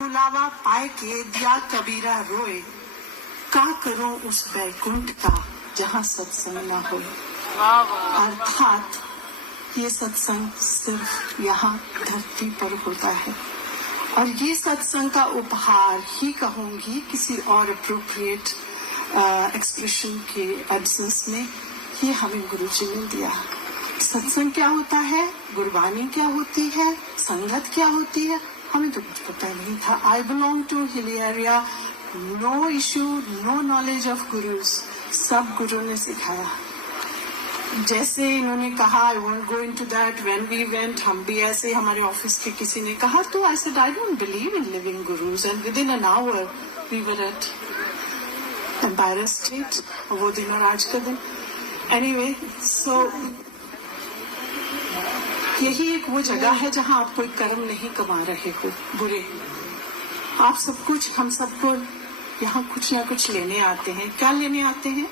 बुलावा पाए के दिया कबीरा रोए, का करो उस बैकुंठ का जहाँ सत्संग न हो। अर्थात ये सत्संग सिर्फ यहाँ धरती पर होता है, और ये सत्संग का उपहार ही कहूंगी, किसी और अप्रोप्रिएट एक्सप्रेशन के एब्सेंस में ये हमें गुरुजी ने दिया। सत्संग क्या होता है, गुरबानी क्या होती है, संगत क्या होती है, हमें तो कुछ पता नहीं था। I belong to hill area, no issue, no knowledge of gurus, सब गुरु ने सिखाया। जैसे इन्होंने कहा, I won't go into that, when we went, हम भी ऐसे, हमारे ऑफिस के किसी ने कहा तो I said I don't believe in living gurus, and within an hour we were at Empire State, वो दिन और आज का दिन। एनीवे, सो यही एक वो जगह है जहाँ आप कोई कर्म नहीं कमा रहे हो बुरे, आप सब कुछ, हम सबको यहाँ कुछ ना कुछ लेने आते हैं। क्या लेने आते हैं?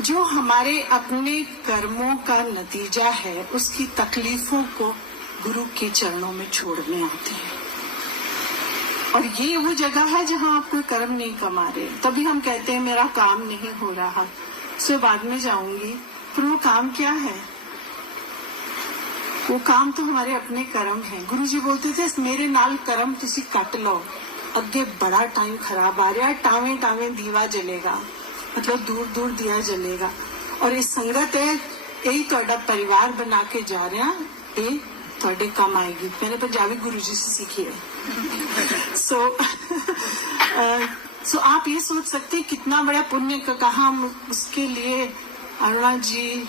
जो हमारे अपने कर्मों का नतीजा है, उसकी तकलीफों को गुरु के चरणों में छोड़ने आते हैं। और ये वो जगह है जहाँ आप कोई कर्म नहीं कमा रहे। तभी हम कहते हैं मेरा काम नहीं हो रहा, सो बाद में जाऊंगी, पर वो काम क्या है? वो काम तो हमारे अपने कर्म है। गुरुजी बोलते थे मेरे नाल कर्म तुसी कट लो, अगे बड़ा टाइम खराब आ रहा है, टावे टावे दीवा जलेगा, मतलब दूर दूर दिया जलेगा। और ये संगत है, यही ਤੁਹਾਡਾ परिवार बना के जा रहा, ये ਤੁਹਾਡੇ काम आएगी। मैंने पंजाबी गुरुजी से सीखी है। सो आप ये सोच सकते हैं कितना बड़ा पुण्य का कहा उसके लिए अरुणा जी,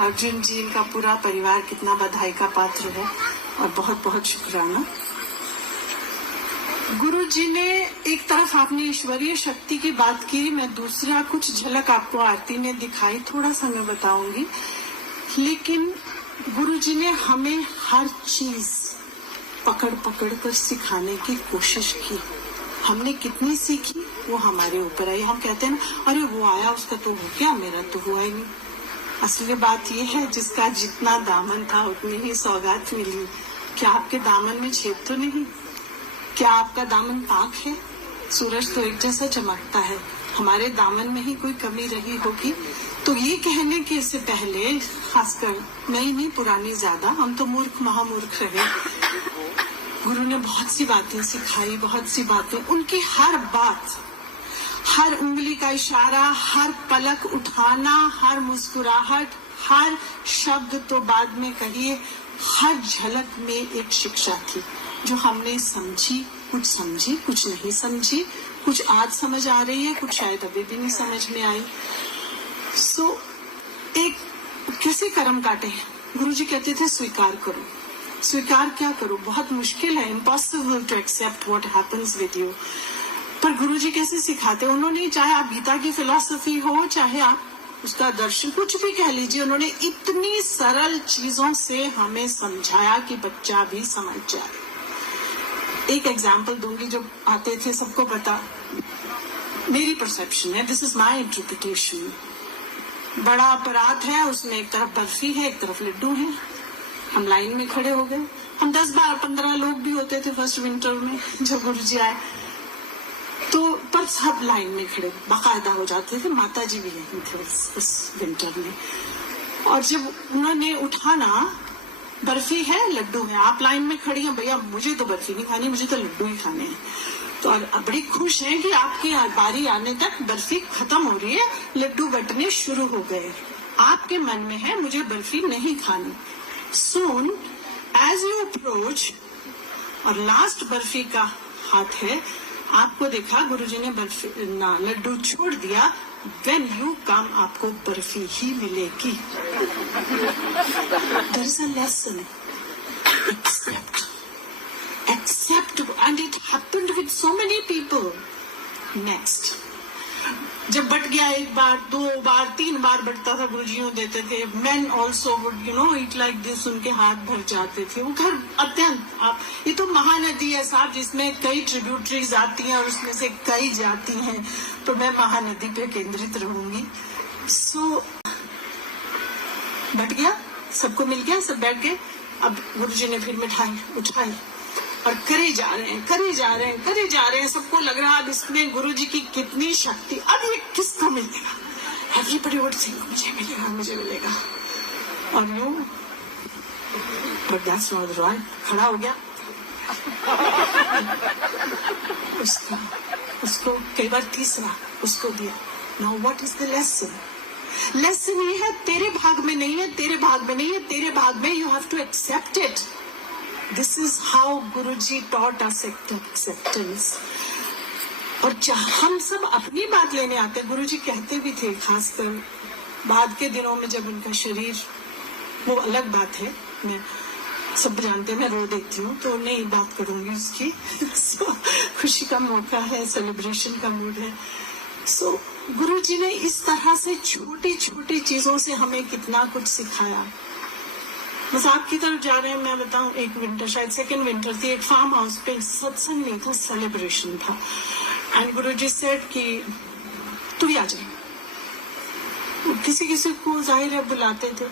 अर्जुन जी, इनका पूरा परिवार कितना बधाई का पात्र है, और बहुत बहुत शुक्राना। गुरु जी ने एक तरफ आपने ईश्वरीय शक्ति की बात की, मैं दूसरा कुछ झलक आपको आरती में दिखाई, थोड़ा सा मैं बताऊंगी। लेकिन गुरु जी ने हमें हर चीज पकड़ पकड़ कर सिखाने की कोशिश की। हमने कितनी सीखी वो हमारे ऊपर है। हम कहते हैं ना, अरे वो आया उसका तो हो गया, मेरा तो हुआ ही नहीं। असली बात यह है, जिसका जितना दामन था उतनी ही सौगात मिली। क्या आपके दामन में छेद तो नहीं? क्या आपका दामन पाक है? सूरज तो एक जैसा चमकता है, हमारे दामन में ही कोई कमी रही होगी। तो ये कहने के से पहले, खासकर नई नहीं पुरानी ज्यादा, हम तो मूर्ख महामूर्ख रहे। गुरु ने बहुत सी बातें सिखाई, बहुत सी बातें, उनकी हर बात, हर उंगली का इशारा, हर पलक उठाना, हर मुस्कुराहट, हर शब्द तो बाद में कहिए, हर झलक में एक शिक्षा थी जो हमने समझी, कुछ नहीं समझी, कुछ आज समझ आ रही है, कुछ शायद अभी भी नहीं समझ में आई। सो एक कैसे कर्म काटे? गुरुजी कहते थे स्वीकार करो। स्वीकार क्या करो? बहुत मुश्किल है, impossible to accept what happens with you. पर गुरुजी कैसे सिखाते? उन्होंने, चाहे आप गीता की फिलॉसफी हो, चाहे आप उसका दर्शन, कुछ भी कह लीजिए, उन्होंने इतनी सरल चीजों से हमें समझाया कि बच्चा भी समझ जाए। एक एग्जाम्पल दूंगी, जो आते थे सबको पता, मेरी परसेप्शन है, दिस इज माई इंटरप्रिटेशन। बड़ा अपराध है, उसमें एक तरफ बर्फी है, एक तरफ लड्डू है। हम लाइन में खड़े हो गए, हम 10-12-15 लोग भी होते थे फर्स्ट विंटर में जब गुरुजी आए, तो पर सब लाइन में खड़े बाकायदा हो जाते थे। माता जी भी यहीं थे उस विंटर में। और जब उन्होंने उठाना, बर्फी है, लड्डू है, आप लाइन में खड़ी हैं, भैया मुझे तो बर्फी नहीं खानी, मुझे तो लड्डू ही खाने हैं। तो बड़ी खुश हैं कि आपकी बारी आने तक बर्फी खत्म हो रही है, लड्डू बटने शुरू हो गए। आपके मन में है मुझे बर्फी नहीं खानी। सून एज यू अप्रोच, और लास्ट बर्फी का हाथ है, आपको देखा गुरुजी ने बर्फी ना लड्डू छोड़ दिया। When you come, आपको बर्फी ही मिलेगी। There is a lesson. Accept, and it happened with so many people. Next, जब बट गया, एक बार, 2 बार, 3 बार बटता था, गुरुजियों देते थे। Men also would, eat like this, उनके हाथ भर जाते थे। वो घर अत्यंत, आप, ये तो महानदी है साहब, जिसमें कई ट्रिब्यूटरीज आती हैं और उसमें से कई जाती हैं, तो मैं महानदी पे केंद्रित रहूंगी। सो बट गया, सबको मिल गया, सब बैठ गए। अब गुरुजी ने फिर मिठाई उठाई, और करे जा रहे हैं, करे जा रहे हैं, करे जा रहे हैं। सबको लग रहा है अब इसमें गुरुजी की कितनी शक्ति, अब ये किसको मिलेगा? एवरीबॉडी वुड थिंक मुझे मिलेगा, मुझे मिलेगा। और यूं, बट दैट्स नॉट राइट। खड़ा हो गया उसको कई बार तीसरा उसको दिया। Now what is the lesson? Lesson ये है तेरे भाग में नहीं है, तेरे भाग में नहीं है, तेरे भाग में, you have to accept it. This is how Guruji taught us acceptance. और हम सब अपनी बात लेने आते हैं। गुरुजी कहते भी थे, खासकर बाद के दिनों में जब उनका शरीर, वो अलग बात है, मैं सब जानते हैं, मैं रो देती हूँ तो नहीं बात करूंगी उसकी। so, खुशी का मौका है, सेलिब्रेशन का मूड है। सो गुरुजी ने इस तरह से छोटी छोटी चीजों से हमें कितना कुछ सिखाया। बस आपकी तरफ जा रहे हैं, मैं बताऊं, एक विंटर, शायद सेकेंड विंटर थी, एक फार्म हाउस पे सत्संग नहीं था, सेलिब्रेशन था। एंड गुरुजी सेड कि तू भी आ जाए। किसी किसी को जाहिर है बुलाते थे।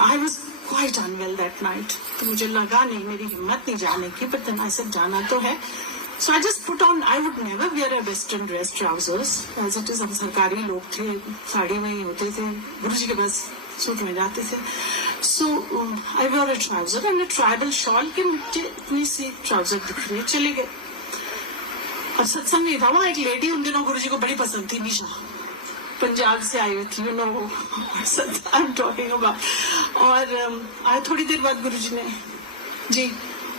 I was quite unwell that night, तो मुझे लगा नहीं, मेरी हिम्मत नहीं जाने की, बट देन आई सेड जाना तो है। So I just put on, I would never wear a western dress, trousers, as it is, हम सरकारी लोग थे, साड़ी में ही होते थे, गुरुजी के बस सूट में जाते थे। So I wore a trouser and a tribal shawl, कि मुझे इतनी सी ट्राउजर दिख रही है, चले गए। अब सत्संग नहीं था, वहाँ एक लेडी उन दिनों गुरुजी को बड़ी पसंद थी, निशा, पंजाब से आई हुई थी, you know I am talking about. और आए थोड़ी देर बाद गुरुजी ने जी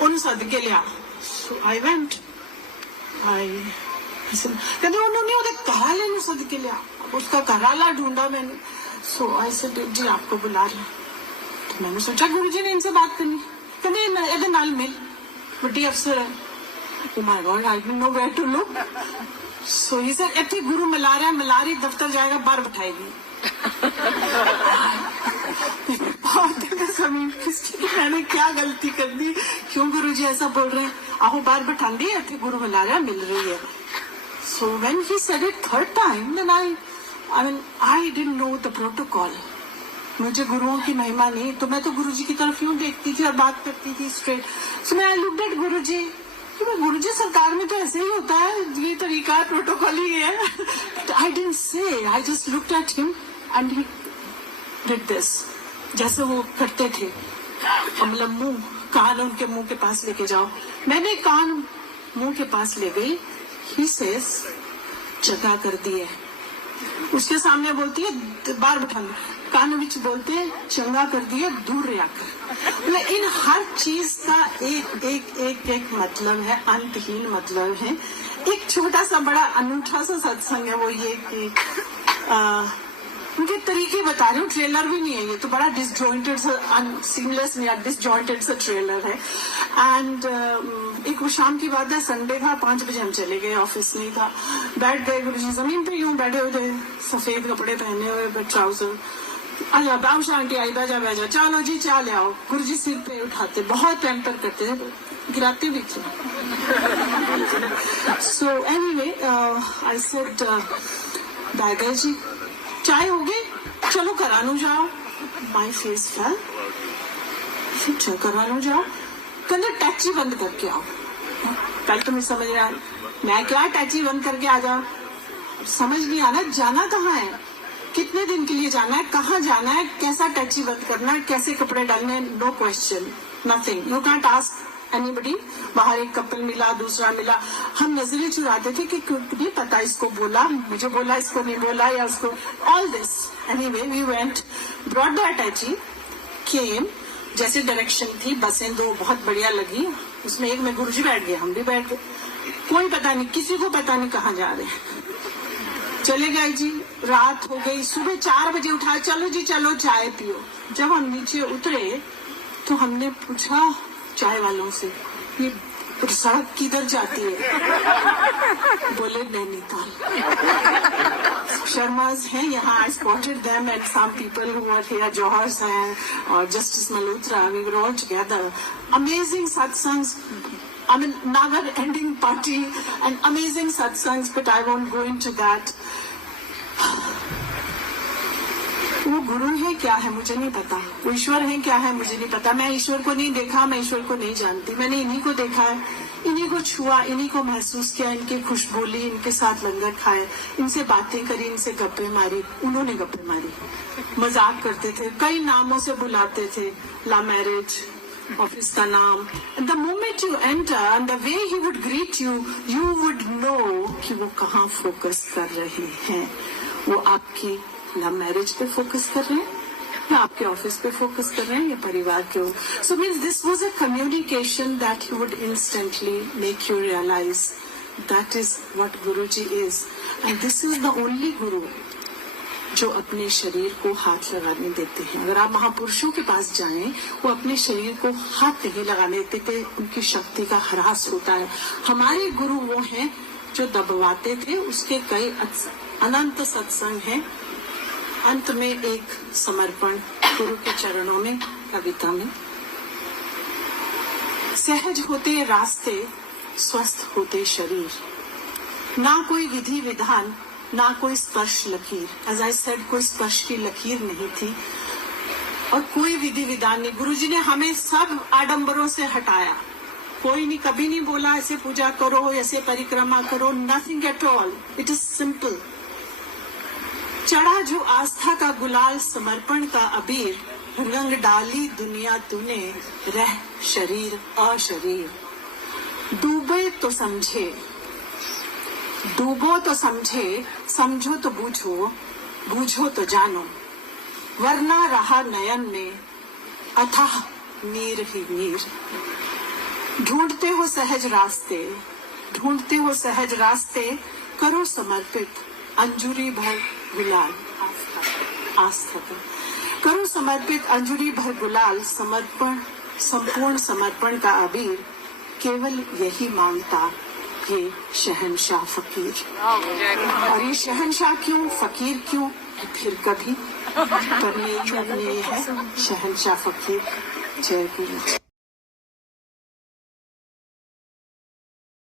उन्हें सद के लिया। So I went, कहते उन्होंने उधर कराले ने सद के लिया, उसका कराला ढूंढा मैंने। सो आई सेड जी आपको बुला रहे। तो मैंने सोचा गुरुजी ने इनसे बात करनी, कहते एदे नाल मिल, बड़ी अफसर है। Oh my God, I didn't know where to look. So he said, इतने गुरु मिला रहा है, मिलारी दफ्तर जाएगा, बाहर बैठाएगी। मैंने क्या गलती कर दी, क्यों गुरुजी ऐसा बोल रहे हैं? आहो बाहर बैठा दी, इतने गुरु मिला रहा है, मिल रही है। So when he said it third time, then I didn't know the protocol. मुझे गुरुओं की महिमा नहीं, तो मैं तो गुरुजी की तरफ यूं देखती थी और बात करती थी straight. So I looked at गुरुजी, गुरुजी सरकार में तो ऐसे ही होता है, ये तरीका प्रोटोकॉल ही है। I didn't say, I just looked at him and he did this, जैसे वो करते थे। मतलब मुंह, कान उनके मुंह के पास लेके जाओ। मैंने कान मुंह के पास ले गई। He says, जगह कर दी है। उसके सामने बोलती है बाहर बैठा लो, कान विच बोलते हैं चंगा कर दिया, दूर रहा कर। मतलब इन हर चीज का एक एक एक एक मतलब है, अंतहीन मतलब है। एक छोटा सा बड़ा अनूठा सा सत्संग है वो ये कि उनके तरीके बता रही हूँ, ट्रेलर भी नहीं है ये तो, बड़ा डिसजॉइंटेड सा, सीमलेस या डिसजॉइंटेड सा ट्रेलर है। एंड एक वो शाम की बात है, संडे था, 5 बजे हम चले गए, ऑफिस नहीं था, बैठ गए गुरुजी जमीन पे यूं बैठे हुए थे, सफेद कपड़े पहने हुए, ट्राउजर। अच्छा बाबू आंटी आई, बैजा बैजा, चलो जी चाय ले आओ। गुरुजी सिर पे उठाते, बहुत पैम्पर करते थे, गिराते भी थे। So anyway I said Baggar ji चाय हो गई, चलो करानू जाओ। माई फेस फेल, फिर करानू जाओ, कहते टैक्सी बंद करके आओ। पहले तो मैं समझ रहा, मैं क्या टैक्सी बंद करके आ जाओ, समझ नहीं आना जाना कहाँ है, कितने दिन के लिए जाना है, कहाँ जाना है, कैसा टैक्सी बंद करना है, कैसे कपड़े डालने, no question, nothing, you can't ask anybody. बाहर एक कपल मिला, दूसरा मिला, हम नजरें चुराते थे कि नहीं पता इसको बोला, मुझे बोला, इसको नहीं बोला, या उसको, all this. Anyway we went, brought the attache, came, जैसे डायरेक्शन थी, बसें 2 बहुत बढ़िया लगी, उसमें एक में गुरुजी बैठ गए, हम भी बैठ गए, कोई पता नहीं, किसी को पता नहीं कहाँ जा रहे हैं। चले गए जी, रात हो गई, सुबह 4 बजे उठा, चलो जी चलो चाय पियो। जब हम नीचे उतरे तो हमने पूछा चाय वालों से, ये सड़क किधर जाती है? बोले नैनीताल। शर्माज हैं यहाँ, I spotted them and some people who were here, Johars हैं और Justice Malhotra, we were all together. Amazing satsangs, I mean never-ending party and amazing satsangs, but I won't go into that. वो गुरु है क्या है मुझे नहीं पता, वो ईश्वर है क्या है मुझे नहीं पता। मैं ईश्वर को नहीं देखा, मैं ईश्वर को नहीं जानती। मैंने इन्हीं को देखा है, इन्हीं को छुआ, इन्हीं को महसूस किया, इनकी खुशबू ली, इनके साथ लंगर खाए, इनसे बातें करी, इनसे गप्पे मारी। उन्होंने गप्पे मारी, मजाक करते थे, कई नामों से बुलाते थे, ला मैरिज, ऑफिस का नाम। The moment you enter and the way he would greet you, you would know कि वो कहाँ फोकस कर रहे हैं। वो आपकी लव मैरिज पे फोकस कर रहे हैं या आपके ऑफिस पे फोकस कर रहे हैं या परिवार के हो। So means this was a communication that he would instantly make you realise that is what Guruji is, and this is the only guru जो अपने शरीर को हाथ लगाने देते हैं। अगर आप महापुरुषों के पास जाएं, वो अपने शरीर को हाथ नहीं लगाने देते थे, उनकी शक्ति का ह्रास होता है। हमारे गुरु वो हैं जो दबवाते थे। उसके कई अनंत सत्संग हैं। अंत में एक समर्पण गुरु के चरणों में, कविता में। सहज होते रास्ते, स्वस्थ होते शरीर, ना कोई विधि विधान, ना कोई स्पर्श लकीर। एज आई सेड, कोई स्पर्श की लकीर नहीं थी और कोई विधि विधान नहीं। गुरुजी ने हमें सब आडंबरों से हटाया। कोई नहीं, कभी नहीं बोला ऐसे पूजा करो, ऐसे परिक्रमा करो, nothing at all. It is simple. चढ़ा जो आस्था का गुलाल, समर्पण का अबीर, रंग डाली दुनिया तूने, रह शरीर अशरीर। डूबे तो समझे, डूबो तो समझे, समझो तो बूझो, बूझो तो जानो, वरना रहा नयन में अथाह नीर ही नीर। ढूंढते हो सहज रास्ते, ढूंढते हो सहज रास्ते, करो समर्पित अंजुरी भर गुलाल, आस्था का करो समर्पित अंजुरी भर गुलाल। समर्पण, संपूर्ण समर्पण का अबीर, केवल यही मांगता ये शहंशाह फकीर। और ये शहंशाह क्यों, फकीर क्यों, फिर कभी, पर ये है शहंशाह फकीर। जय गुरु।